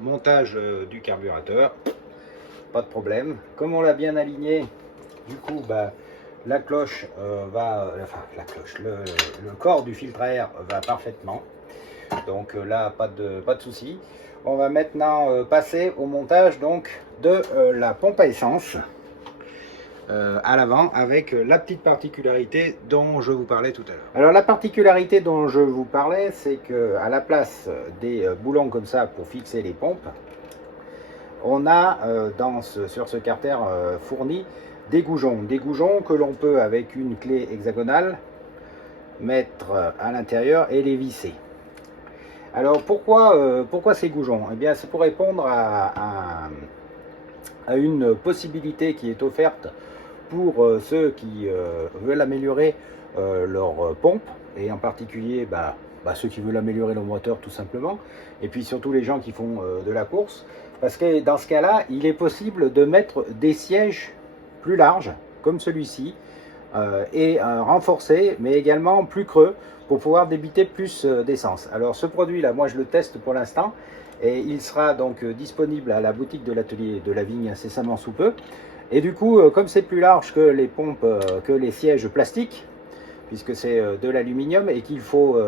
montage du carburateur, pas de problème. Comme on l'a bien aligné, du coup, bah, la cloche le corps du filtre à air va parfaitement. Donc là, pas de souci. On va maintenant passer au montage donc de la pompe à essence à l'avant avec la petite particularité dont je vous parlais tout à l'heure. Alors la particularité dont je vous parlais, c'est que à la place des boulons comme ça pour fixer les pompes, on a sur ce carter fourni des goujons que l'on peut avec une clé hexagonale mettre à l'intérieur et les visser. Alors pourquoi ces goujons? Eh bien c'est pour répondre à une possibilité qui est offerte pour ceux qui veulent améliorer leur pompe, et en particulier ceux qui veulent améliorer leur moteur tout simplement, et puis surtout les gens qui font de la course, parce que dans ce cas-là, il est possible de mettre des sièges plus larges, comme celui-ci, et renforcés, mais également plus creux, pour pouvoir débiter plus d'essence. Alors ce produit-là, moi je le teste pour l'instant, et il sera donc disponible à la boutique de l'atelier de la vigne incessamment sous peu. Et du coup, comme c'est plus large que les pompes, que les sièges plastiques, puisque c'est de l'aluminium et qu'il faut,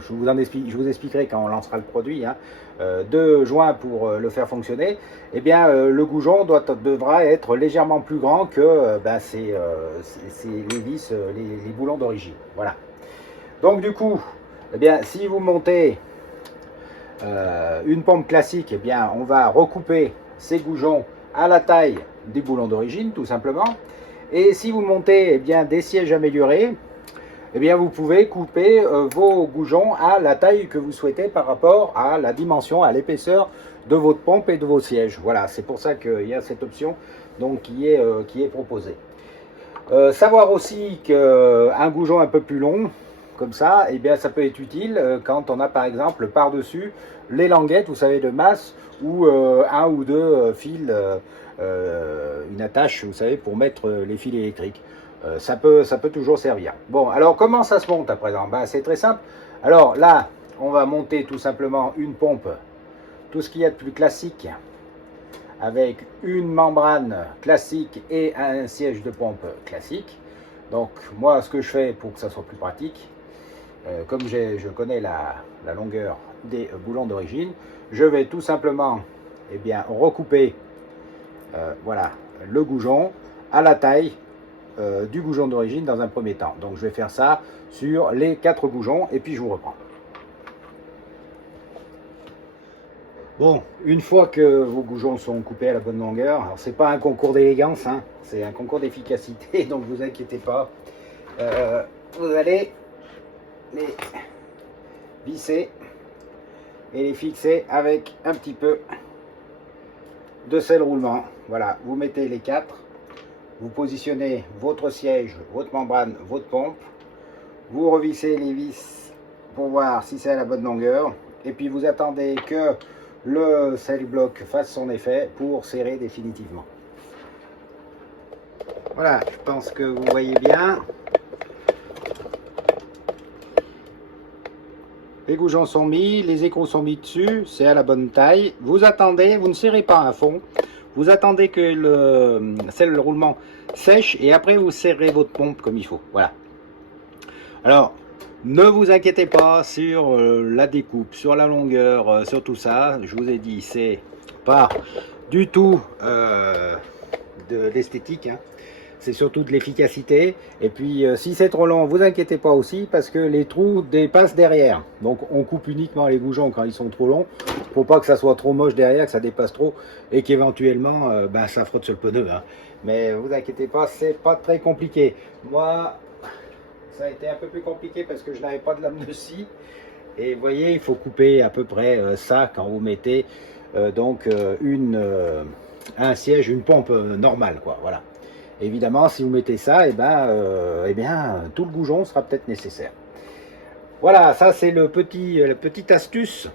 je vous expliquerai quand on lancera le produit, hein, 2 joints pour le faire fonctionner, eh bien le goujon devra être légèrement plus grand que les vis, les boulons d'origine. Voilà. Donc du coup, eh bien, si vous montez une pompe classique, eh bien, on va recouper ces goujons à la taille des boulons d'origine, tout simplement. Et si vous montez des sièges améliorés, eh bien, vous pouvez couper vos goujons à la taille que vous souhaitez par rapport à la dimension, à l'épaisseur de votre pompe et de vos sièges. Voilà, c'est pour ça qu'il y a cette option donc, qui est proposée. Savoir aussi qu'un goujon un peu plus long, comme ça, eh bien, ça peut être utile quand on a par exemple par-dessus les languettes, vous savez, de masse, ou 1 ou 2 fils, une attache, vous savez, pour mettre les fils électriques. Ça peut toujours servir. Bon, alors comment ça se monte à présent? C'est très simple. Alors là, on va monter tout simplement une pompe, tout ce qu'il y a de plus classique, avec une membrane classique et un siège de pompe classique. Donc moi, ce que je fais pour que ça soit plus pratique, comme je connais la longueur des boulons d'origine, je vais tout simplement recouper voilà, le goujon à la taille du goujon d'origine dans un premier temps. Donc je vais faire ça sur les 4 goujons et puis je vous reprends. Bon, une fois que vos goujons sont coupés à la bonne longueur, alors c'est pas un concours d'élégance, hein, c'est un concours d'efficacité, donc vous inquiétez pas. Vous allez les visser et les fixer avec un petit peu de sel roulement. Voilà, vous mettez les 4, vous positionnez votre siège, votre membrane, votre pompe, vous revissez les vis pour voir si c'est à la bonne longueur, et puis vous attendez que le sel bloc fasse son effet pour serrer définitivement. Voilà, je pense que vous voyez bien. Les goujons sont mis, les écrous sont mis dessus, c'est à la bonne taille. Vous attendez, vous ne serrez pas à fond. Vous attendez que le sel roulement sèche et après vous serrez votre pompe comme il faut. Voilà. Alors, ne vous inquiétez pas sur la découpe, sur la longueur, sur tout ça. Je vous ai dit, c'est pas du tout de l'esthétique, hein. C'est surtout de l'efficacité. Et puis, si c'est trop long, vous inquiétez pas aussi, parce que les trous dépassent derrière. Donc, on coupe uniquement les goujons quand ils sont trop longs, pour pas que ça soit trop moche derrière, que ça dépasse trop, et qu'éventuellement, ça frotte sur le pneu, hein. Mais vous inquiétez pas, c'est pas très compliqué. Moi, ça a été un peu plus compliqué parce que je n'avais pas de lame de scie. Et vous voyez, il faut couper à peu près ça quand vous mettez un siège, une pompe normale, quoi. Voilà. Évidemment, si vous mettez ça, tout le goujon sera peut-être nécessaire. Voilà, ça c'est la petite astuce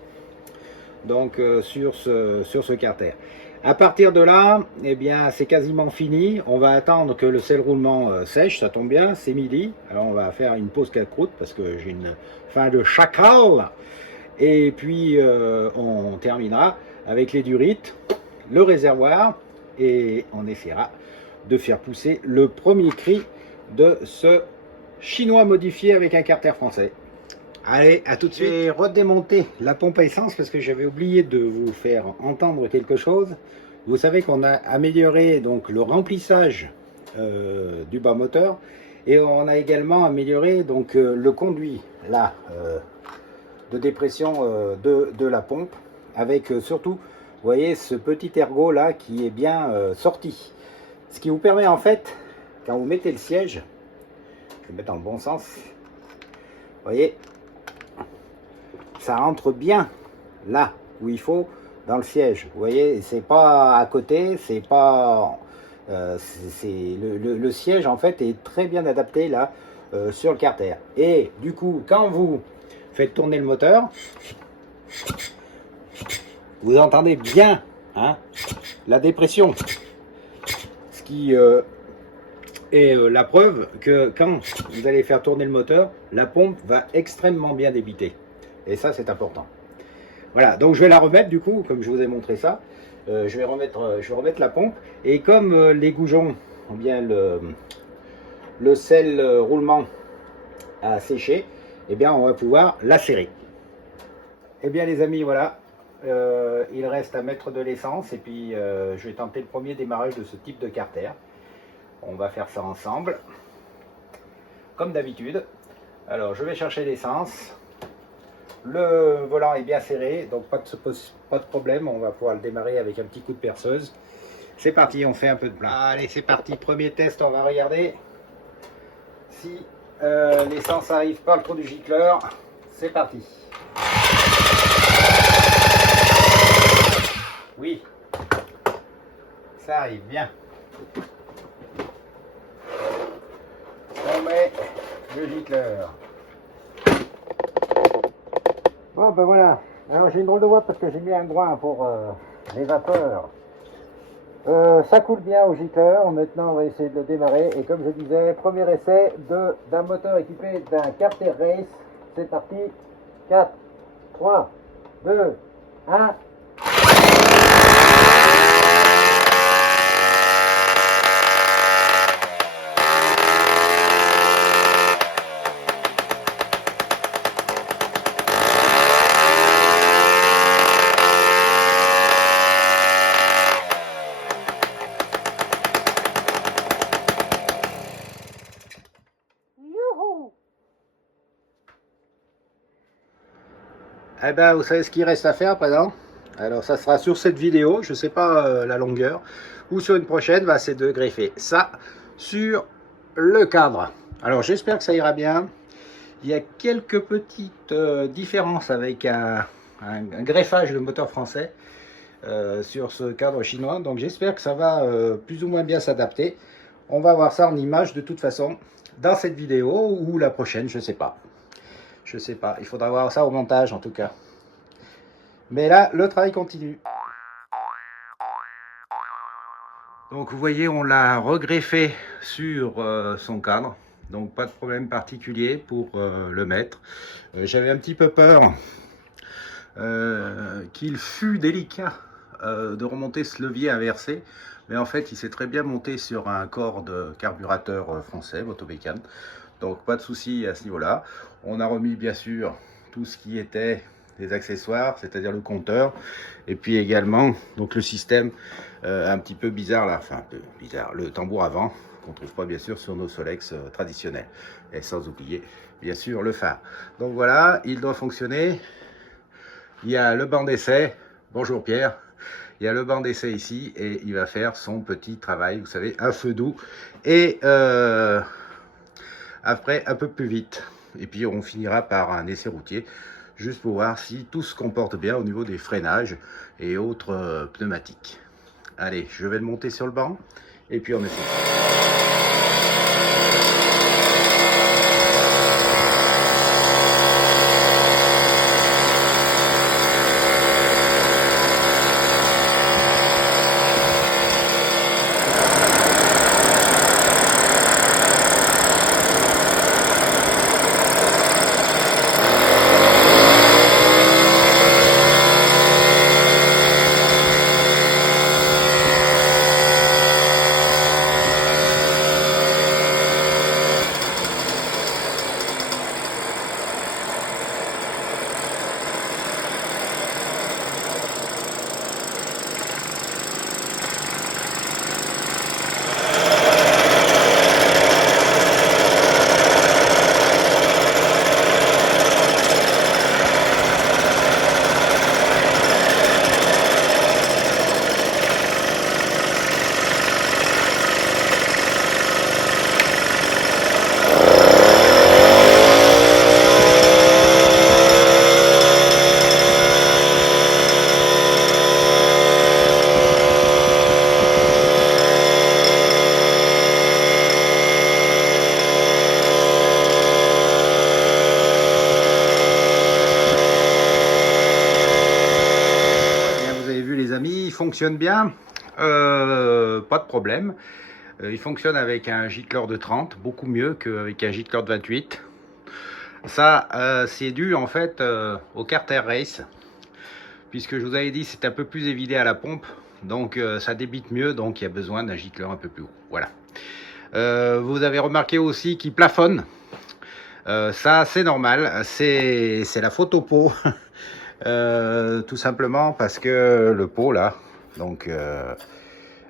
donc sur ce carter. À partir de là, c'est quasiment fini. On va attendre que le sel roulement sèche, ça tombe bien, c'est midi. Alors on va faire une pause casse-croûte parce que j'ai une faim de chacal. Et puis on terminera avec les durites, le réservoir, et on essaiera de faire pousser le premier cri de ce chinois modifié avec un carter français. Allez, à tout de suite. J'ai redémonté la pompe à essence parce que j'avais oublié de vous faire entendre quelque chose. Vous savez qu'on a amélioré donc le remplissage du bas moteur, et on a également amélioré donc le conduit là de dépression de la pompe, avec surtout, vous voyez, ce petit ergot là qui est bien sorti, ce qui vous permet en fait, quand vous mettez le siège, je vais mettre dans le bon sens, vous voyez, ça rentre bien là où il faut dans le siège, vous voyez, c'est pas à côté, c'est pas le siège en fait est très bien adapté là sur le carter. Et du coup, quand vous faites tourner le moteur, vous entendez bien hein, la dépression, ce qui est la preuve que quand vous allez faire tourner le moteur, la pompe va extrêmement bien débiter, et ça c'est important. Voilà, donc je vais la remettre du coup, comme je vous ai montré ça, je vais remettre la pompe, et comme les goujons, ou bien le sel roulement a séché, eh bien on va pouvoir la serrer. Eh bien les amis, voilà, il reste à mettre de l'essence, et puis je vais tenter le premier démarrage de ce type de carter. On va faire ça ensemble, comme d'habitude. Alors je vais chercher l'essence. Le volant est bien serré, donc pas de problème, on va pouvoir le démarrer avec un petit coup de perceuse. C'est parti, on fait un peu de plein. Allez, c'est parti, premier test, on va regarder si l'essence arrive par le trou du gicleur. C'est parti. Oui, ça arrive bien. On met le gicleur. Bon ben voilà, alors j'ai une drôle de voix parce que j'ai mis un groin pour les vapeurs. Ça coule bien au gicleur, maintenant on va essayer de le démarrer, et comme je disais, premier essai d'un moteur équipé d'un carter race. C'est parti, 4, 3, 2, 1... Eh ben, vous savez ce qu'il reste à faire présent. Alors ça sera sur cette vidéo, je ne sais pas la longueur, ou sur une prochaine, bah, c'est de greffer ça sur le cadre. Alors j'espère que ça ira bien. Il y a quelques petites différences avec un greffage de moteur français sur ce cadre chinois, donc j'espère que ça va plus ou moins bien s'adapter. On va voir ça en image de toute façon dans cette vidéo ou la prochaine, je sais pas. Je sais pas, il faudra voir ça au montage en tout cas. Mais là, le travail continue. Donc vous voyez, on l'a regreffé sur son cadre. Donc pas de problème particulier pour le mettre. J'avais un petit peu peur qu'il fût délicat de remonter ce levier inversé. Mais en fait, il s'est très bien monté sur un corps de carburateur français, Motobécane. Donc pas de souci à ce niveau-là. On a remis bien sûr tout ce qui était des accessoires, c'est-à-dire le compteur, et puis également donc le système un petit peu bizarre là, enfin un peu bizarre, le tambour avant qu'on ne trouve pas bien sûr sur nos Solex traditionnels, et sans oublier bien sûr le phare. Donc voilà, il doit fonctionner. Il y a le banc d'essai. Bonjour Pierre. Il y a le banc d'essai ici et il va faire son petit travail, vous savez, un feu doux, et après un peu plus vite. Et puis on finira par un essai routier, juste pour voir si tout se comporte bien au niveau des freinages et autres pneumatiques. Allez, je vais le monter sur le banc et puis on essaie. il fonctionne bien, pas de problème. Il fonctionne avec un gicleur de 30, beaucoup mieux qu'avec un gicleur de 28. Ça, c'est dû en fait au Carter Race, puisque je vous avais dit c'est un peu plus évidé à la pompe, donc ça débite mieux, donc il y a besoin d'un gicleur un peu plus haut. Voilà. Vous avez remarqué aussi qu'il plafonne. Ça, c'est normal, c'est la faute au pot. Tout simplement parce que le pot là, donc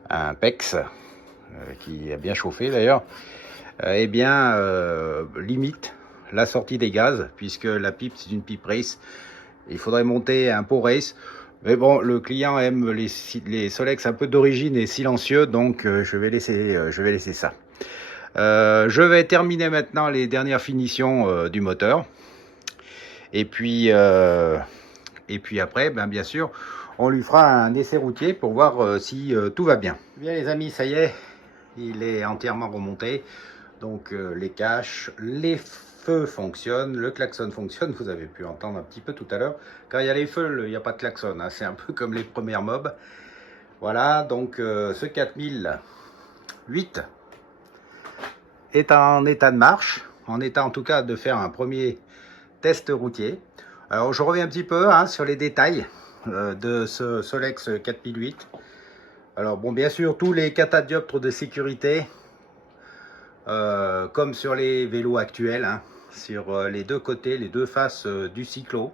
un PEX qui a bien chauffé d'ailleurs, eh bien limite la sortie des gaz, puisque la pipe c'est une pipe race. Il faudrait monter un pot race, mais bon, le client aime les Solex un peu d'origine et silencieux, donc je vais laisser ça. Je vais terminer maintenant les dernières finitions du moteur, et puis après, ben, bien sûr, on lui fera un essai routier pour voir si tout va bien. Bien les amis, ça y est, il est entièrement remonté. Donc les caches, les feux fonctionnent, le klaxon fonctionne. Vous avez pu entendre un petit peu tout à l'heure. Quand il y a les feux, il n'y a pas de klaxon, hein. C'est un peu comme les premières mobs. Voilà, donc ce 4008 est en état de marche, en état en tout cas de faire un premier test routier. Alors je reviens un petit peu sur les détails de ce Solex 4008. Alors bon, bien sûr, tous les catadioptres de sécurité, comme sur les vélos actuels, sur les deux côtés, les deux faces du cyclo.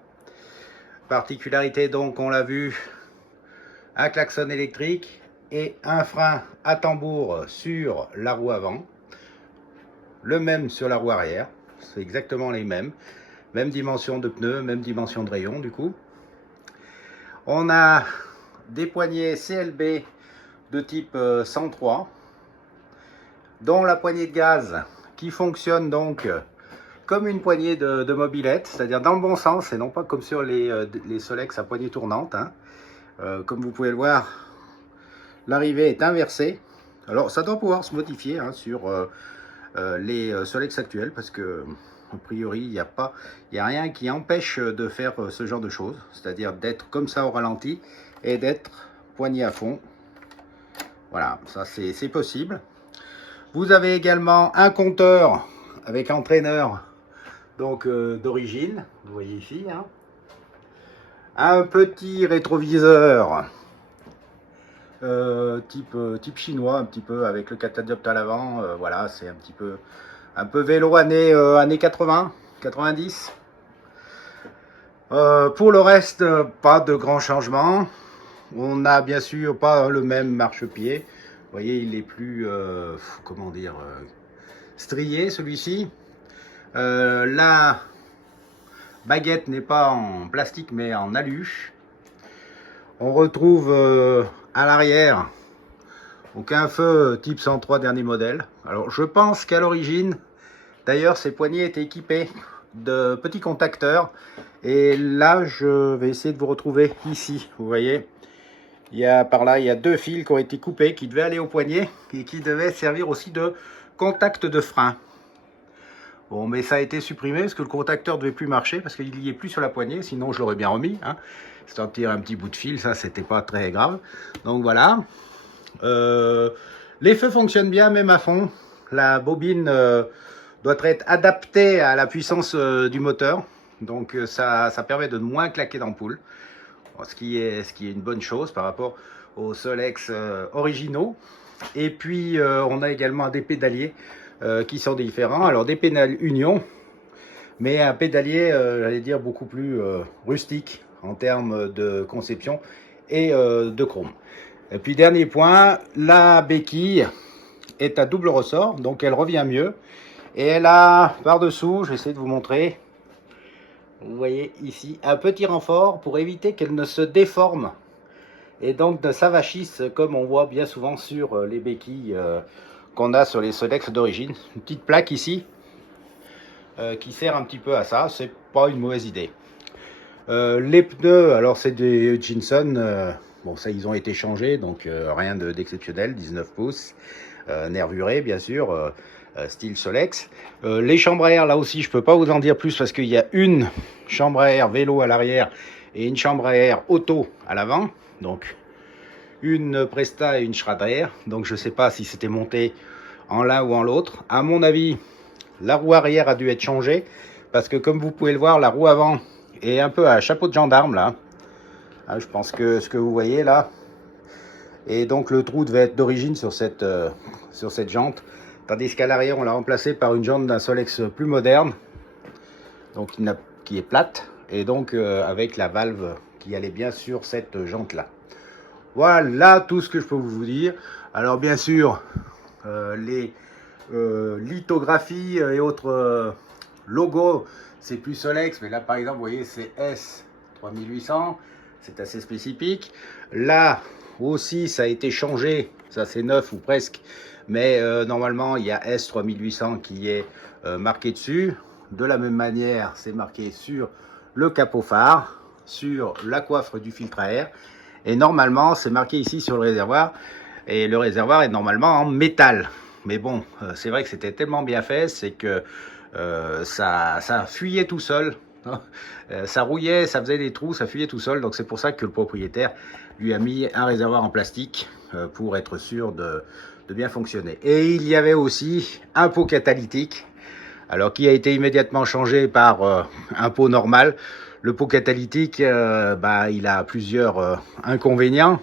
Particularité donc, on l'a vu, un klaxon électrique et un frein à tambour sur la roue avant. Le même sur la roue arrière, c'est exactement les mêmes. Même dimension de pneus, même dimension de rayon du coup. On a des poignées CLB de type 103, dont la poignée de gaz qui fonctionne donc comme une poignée de mobilette, c'est-à-dire dans le bon sens et non pas comme sur les Solex à poignée tournante. Comme vous pouvez le voir, l'arrivée est inversée. Alors ça doit pouvoir se modifier sur les Solex actuels, parce que a priori il n'y a rien qui empêche de faire ce genre de choses, c'est-à-dire d'être comme ça au ralenti et d'être poigné à fond. Voilà, ça c'est possible. Vous avez également un compteur avec entraîneur donc d'origine, vous voyez ici, un petit rétroviseur type chinois, un petit peu avec le catadioptre à l'avant. Voilà, c'est un peu vélo années 80, 90. Pour le reste, pas de grands changements. On n'a bien sûr pas le même marchepied. Vous voyez, il est plus, comment dire, strié celui-ci. La baguette n'est pas en plastique mais en alu. On retrouve à l'arrière donc un feu type 103 dernier modèle. Alors je pense qu'à l'origine, d'ailleurs, ces poignées étaient équipées de petits contacteurs. Et là, je vais essayer de vous retrouver ici. Vous voyez, par là, il y a deux fils qui ont été coupés, qui devaient aller au poignet et qui devaient servir aussi de contact de frein. Bon, mais ça a été supprimé parce que le contacteur ne devait plus marcher, parce qu'il n'y est plus sur la poignée, sinon je l'aurais bien remis. C'est en tirer un petit bout de fil, ça c'était pas très grave. Donc voilà. Les feux fonctionnent bien, même à fond. La bobine doit être adaptée à la puissance du moteur. Donc ça permet de moins claquer d'ampoule. Ce qui est une bonne chose par rapport aux Solex originaux. Et puis on a également des pédaliers qui sont différents. Alors des pédales Union, mais un pédalier, j'allais dire, beaucoup plus rustique en termes de conception et de chrome. Et puis dernier point, la béquille est à double ressort, donc elle revient mieux. Et elle a par-dessous, je vais essayer de vous montrer, vous voyez ici, un petit renfort pour éviter qu'elle ne se déforme et donc ne s'avachisse comme on voit bien souvent sur les béquilles qu'on a sur les Solex d'origine. Une petite plaque ici qui sert un petit peu à ça, c'est pas une mauvaise idée. Les pneus, alors c'est des Hutchinson, bon ça ils ont été changés, donc rien d'exceptionnel, 19 pouces, nervuré bien sûr, style Solex. Les chambres à air, là aussi je peux pas vous en dire plus parce qu'il y a une chambre à air vélo à l'arrière et une chambre à air auto à l'avant, donc une Presta et une Schrader. Donc je ne sais pas si c'était monté en l'un ou en l'autre. À mon avis, la roue arrière a dû être changée parce que comme vous pouvez le voir, la roue avant est un peu à chapeau de gendarme là. Je pense que ce que vous voyez là. Et donc le trou devait être d'origine sur cette jante. Tandis qu'à l'arrière, on l'a remplacé par une jante d'un Solex plus moderne. Donc qui est plate. Et donc avec la valve qui allait bien sur cette jante là. Voilà tout ce que je peux vous dire. Alors bien sûr, les lithographies et autres logos, c'est plus Solex, mais là par exemple, vous voyez, c'est S3800, c'est assez spécifique. Là aussi, ça a été changé, ça c'est neuf ou presque, mais normalement, il y a S3800 qui est marqué dessus. De la même manière, c'est marqué sur le capot phare, sur la coiffe du filtre à air, et normalement, c'est marqué ici sur le réservoir, et le réservoir est normalement en métal. Mais bon, c'est vrai que c'était tellement bien fait, c'est que ça fuyait tout seul. Ça rouillait, ça faisait des trous, ça fuyait tout seul. Donc c'est pour ça que le propriétaire lui a mis un réservoir en plastique pour être sûr de bien fonctionner. Et il y avait aussi un pot catalytique, alors qui a été immédiatement changé par un pot normal. Le pot catalytique, il a plusieurs inconvénients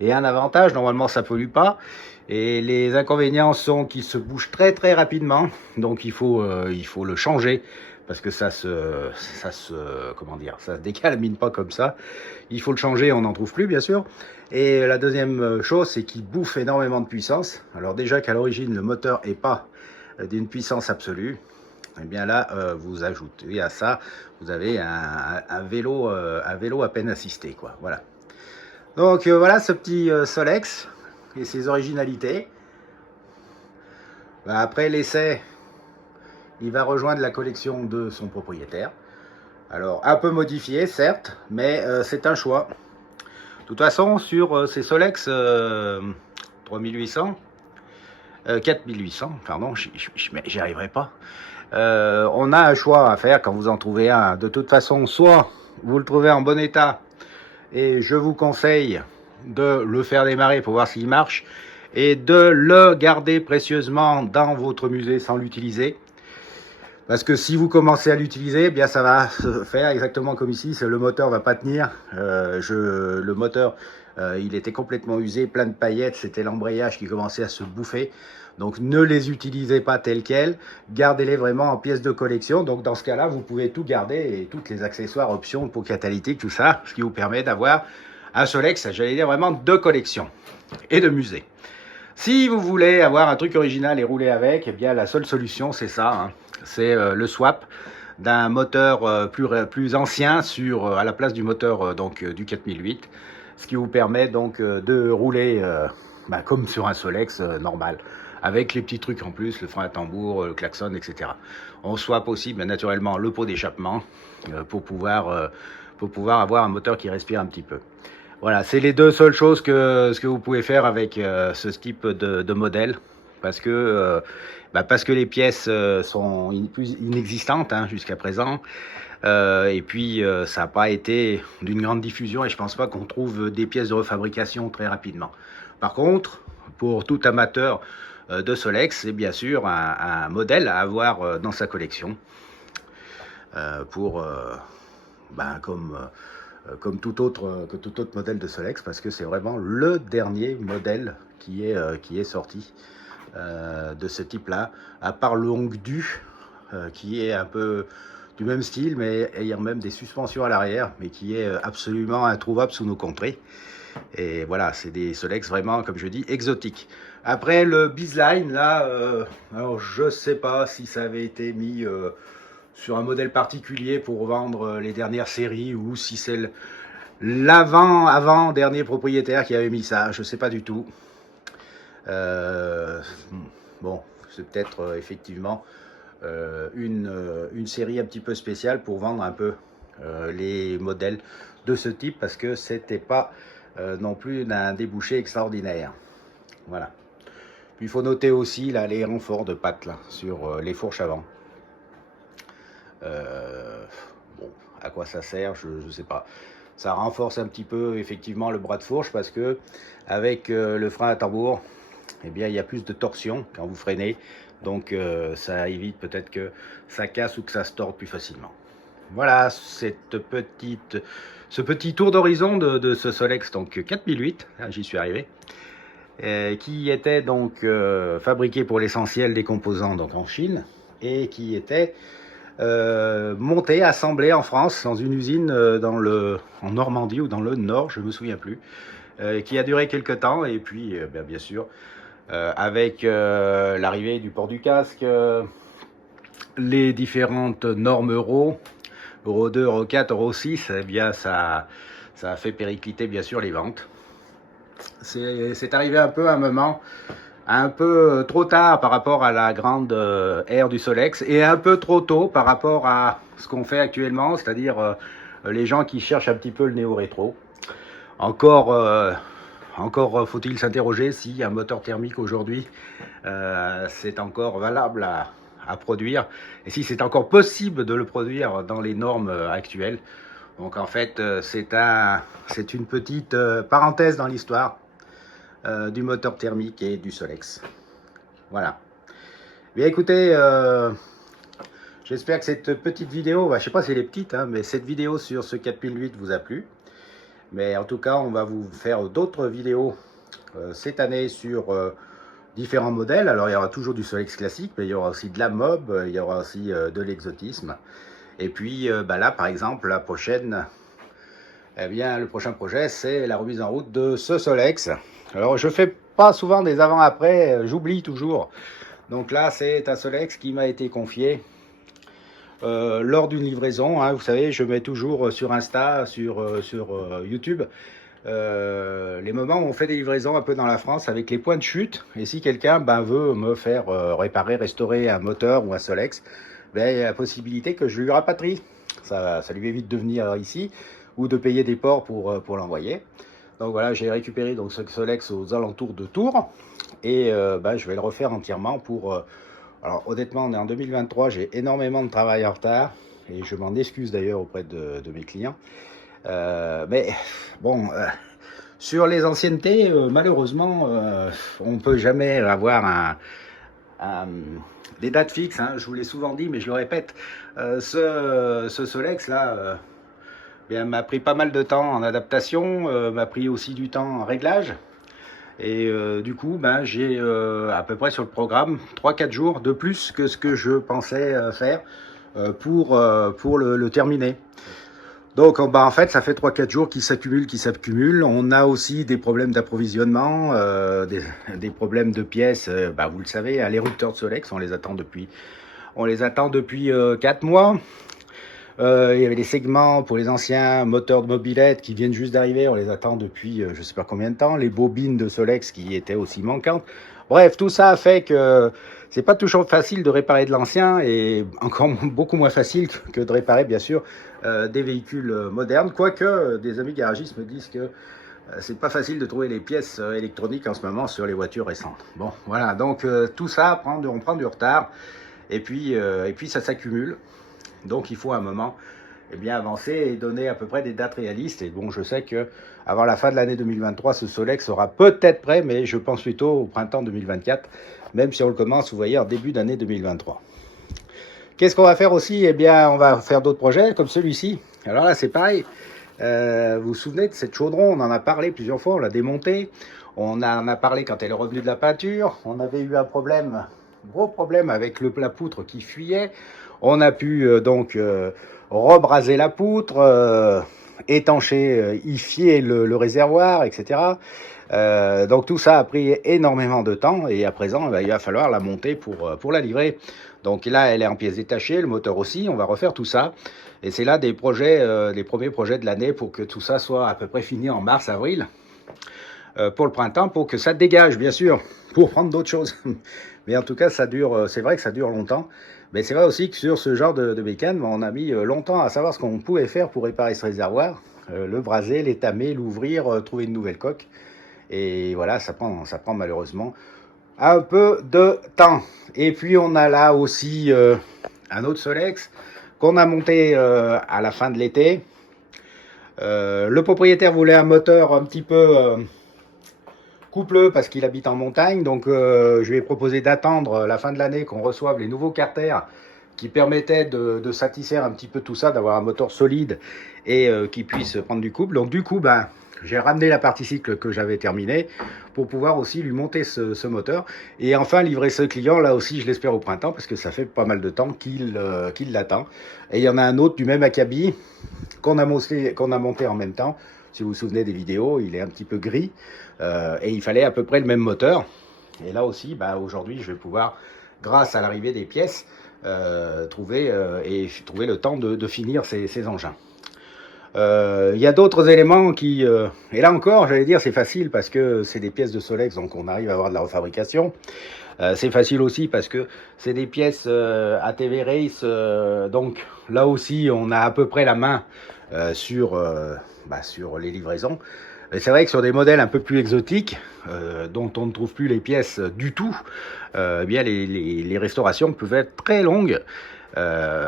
et un avantage. Normalement, ça pollue pas. Et les inconvénients sont qu'il se bouge très très rapidement, donc il faut le changer parce que ça se décalamine pas comme ça. Il faut le changer, on n'en trouve plus bien sûr. Et la deuxième chose, c'est qu'il bouffe énormément de puissance. Alors déjà qu'à l'origine le moteur est pas d'une puissance absolue, et bien là vous ajoutez à ça, vous avez un vélo à peine assisté quoi. Voilà. Donc voilà ce petit Solex et ses originalités. Après l'essai, il va rejoindre la collection de son propriétaire. Alors un peu modifié certes, mais c'est un choix. De toute façon sur ces Solex 3800, 4800, pardon, j'y arriverai pas. On a un choix à faire quand vous en trouvez un. De toute façon, soit vous le trouvez en bon état, et je vous conseille de le faire démarrer pour voir s'il marche et de le garder précieusement dans votre musée sans l'utiliser, parce que si vous commencez à l'utiliser, eh bien ça va se faire exactement comme ici, le moteur va pas tenir. Le moteur il était complètement usé, plein de paillettes, c'était l'embrayage qui commençait à se bouffer. Donc ne les utilisez pas tels quels, gardez-les vraiment en pièces de collection. Donc dans ce cas-là, vous pouvez tout garder et tous les accessoires, options, pot catalytique, tout ça, ce qui vous permet d'avoir un Solex, j'allais dire vraiment de collection et de musée. Si vous voulez avoir un truc original et rouler avec, eh bien la seule solution c'est ça, hein. C'est le swap d'un moteur plus ancien à la place du moteur du 4008, ce qui vous permet donc de rouler comme sur un Solex normal, avec les petits trucs en plus, le frein à tambour, le klaxon, etc. On swap aussi naturellement le pot d'échappement pour pouvoir avoir un moteur qui respire un petit peu. Voilà, c'est les deux seules choses que vous pouvez faire avec ce type de modèle, parce que les pièces sont plus inexistantes jusqu'à présent, et puis ça n'a pas été d'une grande diffusion, et je pense pas qu'on trouve des pièces de refabrication très rapidement. Par contre, pour tout amateur de Solex, c'est bien sûr un modèle à avoir dans sa collection, comme tout autre modèle de Solex, parce que c'est vraiment le dernier modèle qui est sorti de ce type là, à part le Hongdu qui est un peu du même style mais ayant même des suspensions à l'arrière, mais qui est absolument introuvable sous nos contrées. Et voilà, c'est des Solex vraiment, comme je dis, exotiques. Après le Bizline là, alors je sais pas si ça avait été mis sur un modèle particulier pour vendre les dernières séries, ou si c'est l'avant-dernier propriétaire qui avait mis ça, je sais pas du tout. Bon, c'est peut-être effectivement une série un petit peu spéciale pour vendre un peu les modèles de ce type, parce que c'était pas non plus d'un débouché extraordinaire. Voilà. Puis il faut noter aussi là les renforts de pattes là sur les fourches avant. Bon, à quoi ça sert, je sais pas. Ça renforce un petit peu effectivement le bras de fourche parce que avec le frein à tambour, eh bien, il y a plus de torsion quand vous freinez. Donc ça évite peut-être que ça casse ou que ça se torde plus facilement. Voilà ce petit tour d'horizon de ce Solex, donc 4008, j'y suis arrivé, qui était donc fabriqué pour l'essentiel des composants donc en Chine et qui était monté, assemblé en France dans une usine en Normandie ou dans le Nord, je ne me souviens plus, qui a duré quelques temps et puis bien sûr avec l'arrivée du port du casque, les différentes normes Euro 2, Euro 4, Euro 6, eh bien ça a fait péricliter bien sûr les ventes. C'est arrivé un peu à un moment un peu trop tard par rapport à la grande ère du Solex et un peu trop tôt par rapport à ce qu'on fait actuellement, c'est-à-dire les gens qui cherchent un petit peu le néo-rétro. Encore faut-il s'interroger si un moteur thermique aujourd'hui c'est encore valable à produire et si c'est encore possible de le produire dans les normes actuelles. Donc en fait c'est une petite parenthèse dans l'histoire du moteur thermique et du Solex. Voilà. Bien écoutez, j'espère que cette petite vidéo, je ne sais pas si elle est petite, mais cette vidéo sur ce 4008 vous a plu. Mais en tout cas, on va vous faire d'autres vidéos cette année sur différents modèles. Alors il y aura toujours du Solex classique, mais il y aura aussi de la mob, il y aura aussi de l'exotisme. Et puis là par exemple, la prochaine, eh bien le prochain projet c'est la remise en route de ce Solex. Alors je fais pas souvent des avant-après, j'oublie toujours. Donc là c'est un Solex qui m'a été confié lors d'une livraison, vous savez, je mets toujours sur Insta, sur YouTube, les moments où on fait des livraisons un peu dans la France avec les points de chute. Et si quelqu'un veut me faire réparer, restaurer un moteur ou un Solex, il y a la possibilité que je lui rapatrie. Ça lui évite de venir ici ou de payer des ports pour l'envoyer. Donc voilà, j'ai récupéré donc ce Solex aux alentours de Tours et je vais le refaire entièrement pour... alors honnêtement, on est en 2023, j'ai énormément de travail en retard et je m'en excuse d'ailleurs auprès de mes clients. Mais bon, sur les anciennetés, malheureusement, on ne peut jamais avoir des dates fixes. Je vous l'ai souvent dit, mais je le répète, ce Solex là m'a pris pas mal de temps en adaptation, m'a pris aussi du temps en réglage. Et du coup, j'ai à peu près sur le programme 3-4 jours de plus que ce que je pensais faire pour le terminer. Donc en fait, ça fait 3-4 jours qui s'accumulent. On a aussi des problèmes d'approvisionnement, des problèmes de pièces. Vous le savez, les rupteurs de Solex, on les attend depuis 4 mois. Il y avait des segments pour les anciens moteurs de mobilette qui viennent juste d'arriver, on les attend depuis je ne sais pas combien de temps, les bobines de Solex qui étaient aussi manquantes. Bref, tout ça a fait que c'est pas toujours facile de réparer de l'ancien et encore beaucoup moins facile que de réparer bien sûr des véhicules modernes, quoique des amis garagistes me disent que c'est pas facile de trouver les pièces électroniques en ce moment sur les voitures récentes. Bon, voilà, donc tout ça, on prend du retard et puis ça s'accumule. Donc il faut à un moment avancer et donner à peu près des dates réalistes. Et bon, je sais que avant la fin de l'année 2023, ce Solex sera peut-être prêt, mais je pense plutôt au printemps 2024, même si on le commence, vous voyez, en début d'année 2023. Qu'est-ce qu'on va faire aussi? On va faire d'autres projets comme celui-ci. Alors là, c'est pareil. Vous vous souvenez de cette chaudron? On en a parlé plusieurs fois, on l'a démontée. On en a parlé quand elle est revenue de la peinture. On avait eu un gros problème avec la poutre qui fuyait. On a pu rebraser la poutre, étanchéifier le réservoir, etc. Donc tout ça a pris énormément de temps et à présent il va falloir la monter pour la livrer. Donc là elle est en pièces détachées, le moteur aussi, on va refaire tout ça. Et c'est là des premiers projets de l'année pour que tout ça soit à peu près fini en mars-avril. Pour le printemps, pour que ça dégage bien sûr, pour prendre d'autres choses. Mais en tout cas c'est vrai que ça dure longtemps. Mais c'est vrai aussi que sur ce genre de bécane, on a mis longtemps à savoir ce qu'on pouvait faire pour réparer ce réservoir. Le braser, l'étamer, l'ouvrir, trouver une nouvelle coque. Et voilà, ça prend malheureusement un peu de temps. Et puis on a là aussi un autre Solex qu'on a monté à la fin de l'été. Le propriétaire voulait un moteur un petit peu coupleux parce qu'il habite en montagne, donc je lui ai proposé d'attendre la fin de l'année qu'on reçoive les nouveaux carters qui permettaient de satisfaire un petit peu tout ça, d'avoir un moteur solide et qui puisse prendre du couple. Donc du coup, ben, j'ai ramené la partie cycle que j'avais terminée pour pouvoir aussi lui monter ce moteur et enfin livrer ce client, là aussi je l'espère au printemps, parce que ça fait pas mal de temps qu'il l'attend. Et il y en a un autre du même acabit qu'on a monté en même temps. Si vous vous souvenez des vidéos, il est un petit peu gris et il fallait à peu près le même moteur. Et là aussi, bah, aujourd'hui, je vais pouvoir, grâce à l'arrivée des pièces, trouver le temps de finir ces engins. Il y a d'autres éléments qui... et là encore, j'allais dire, c'est facile parce que c'est des pièces de Solex, donc on arrive à avoir de la refabrication. C'est facile aussi parce que c'est des pièces ATV Race, donc là aussi, on a à peu près la main sur les livraisons. C'est vrai que sur des modèles un peu plus exotiques, dont on ne trouve plus les pièces du tout, eh bien les restaurations peuvent être très longues,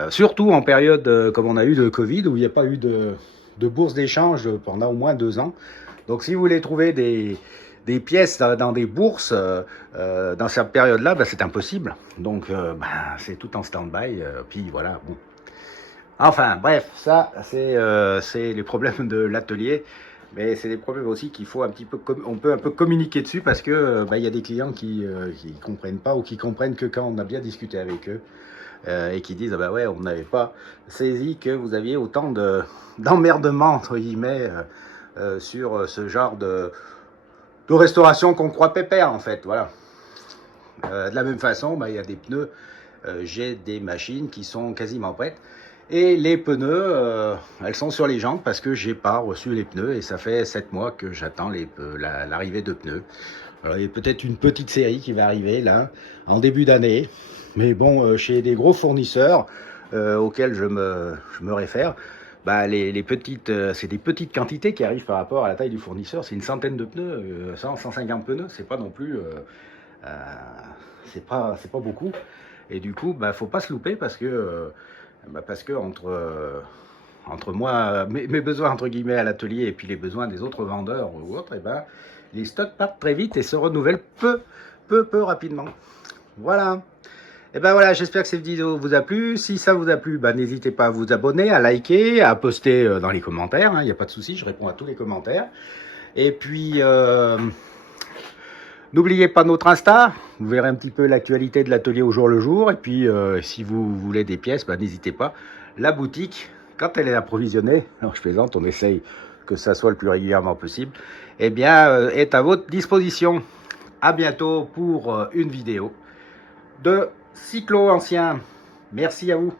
surtout en période comme on a eu de Covid, où il n'y a pas eu de bourse d'échange pendant au moins 2 ans. Donc si vous voulez trouver des pièces dans des bourses dans cette période-là, ben, c'est impossible. Donc c'est tout en stand-by, puis voilà, bon. Enfin, bref, ça, c'est les problèmes de l'atelier. Mais c'est des problèmes aussi qu'il faut un petit peu, on peut un peu communiquer dessus parce que il y a des clients qui comprennent pas ou qui comprennent que quand on a bien discuté avec eux et qui disent ah bah ouais, on n'avait pas saisi que vous aviez autant d'emmerdements entre guillemets sur ce genre de restauration qu'on croit pépère en fait, voilà. De la même façon, il y a des pneus, j'ai des machines qui sont quasiment prêtes. Et les pneus, elles sont sur les jantes parce que j'ai pas reçu les pneus et ça fait 7 mois que j'attends l'arrivée de pneus. Alors, il y a peut-être une petite série qui va arriver là en début d'année, mais bon, chez des gros fournisseurs auxquels je me réfère, bah, les petites, c'est des petites quantités qui arrivent par rapport à la taille du fournisseur. C'est une centaine de pneus, 150 pneus, c'est pas non plus, c'est pas beaucoup. Et du coup, faut pas se louper parce que entre moi, mes besoins entre guillemets à l'atelier et puis les besoins des autres vendeurs ou autres, les stocks partent très vite et se renouvellent peu rapidement. Voilà. Et voilà, j'espère que cette vidéo vous a plu. Si ça vous a plu, n'hésitez pas à vous abonner, à liker, à poster dans les commentaires. Il n'y a pas de souci, je réponds à tous les commentaires. Et puis, n'oubliez pas notre Insta, vous verrez un petit peu l'actualité de l'atelier au jour le jour. Et puis, si vous voulez des pièces, n'hésitez pas. La boutique, quand elle est approvisionnée, alors je plaisante, on essaye que ça soit le plus régulièrement possible, est à votre disposition. À bientôt pour une vidéo de cyclo ancien. Merci à vous.